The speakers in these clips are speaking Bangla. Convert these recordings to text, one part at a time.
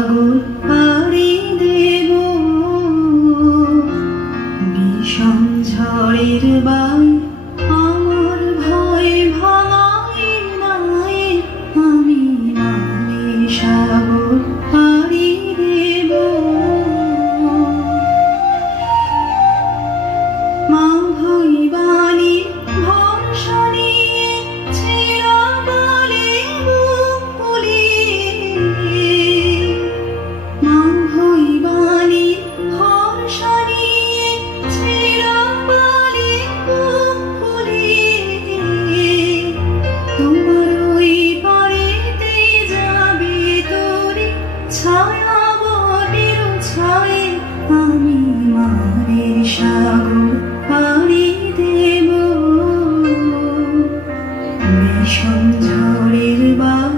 সাগর পাড়ি দেব, বিষম ঝড়ের বাই আমার ভয় ভাঙায় নাই, আমি নামে সাগর পাড়ি দেব। মা ভৈবানী ভরসা নিয়ে চিরকালে বুক ফুলিয়ে, মা ভৈবানী ভরসা নিয়ে চিরকালে বুক ফুলিয়ে, তোমার ওই পারেতে যাবে তোরে ছায়া বটের ছায়ে, আমি মায়ের সাগর পাড়ি দেব। বিষম ঝড়ের বাই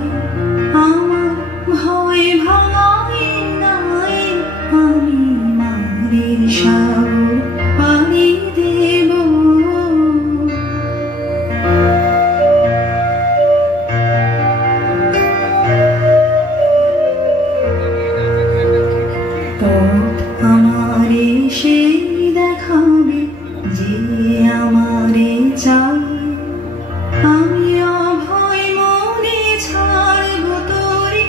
আমার ভয় ভাঙায় নাই, আমি মায়ের সাগর পাড়ি দেব। পথ আমারে সেই দেখাবে যে আমারে চায়, আমি অভয় মনে ছাড়ব তোরে,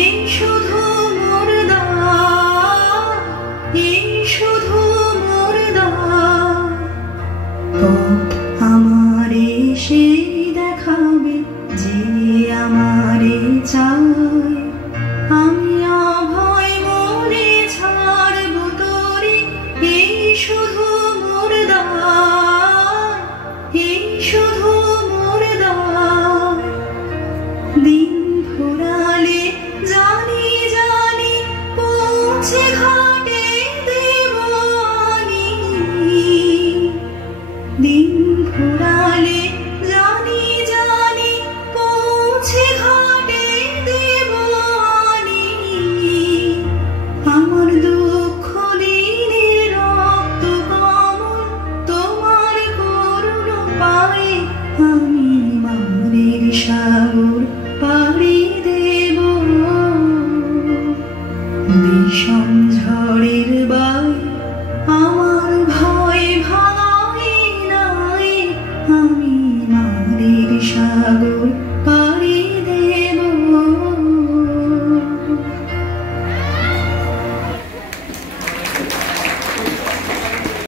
এই শুধু মোর দায়, এই শুধু মোর দায়। পথ আমারে সেই দেখাবে যে আমারে চায়, আমি অভয় মনে ছাড়ব তোরে, এই শুধু মোর দায়, এই শুধু মোর দায়। দিন ফুরালে জানি জানি পৌঁছে ঘাটে দেব আনি, দিন ফুরালে জানি জানি পৌঁছে ঘাটে দেব আনি, আমার দুঃখ দিনের রক্ত কমল তোমার করুণ পায়ে, আমি মায়ের সাগর পাড়ি দেব। বিষম ঝড়ের বাই